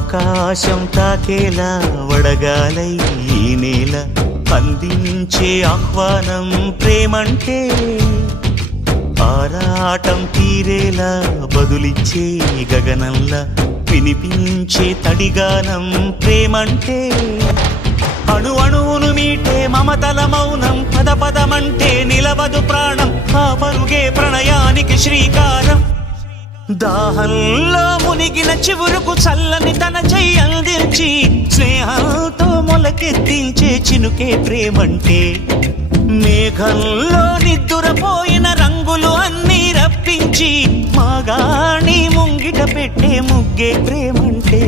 ఆకాశం తాకేలా వడగాలై ఈ నేల అందించే ఆహ్వానం ప్రేమంటే, ఆరాటం తీరేలా బదులిచ్చే గగనంలా వినిపించే తడిగానం ప్రేమంటే, అణు అణువును మీటే మమతల మౌనం పద పదమంటే నిలవదు ప్రాణం, ఆ పరుగే ప్రణయానికి శ్రీకారం. దాహంలో మునిగిన చివురుకు చల్లని తన చెయ్యి అందించి స్నేహంతో మొలకెత్తించే చినుకే ప్రేమంటే, మేఘంలో నిద్దురపోయిన రంగులు అన్నీ రప్పించి మాగాణి ముంగిట పెట్టే ముగ్గే ప్రేమంటే.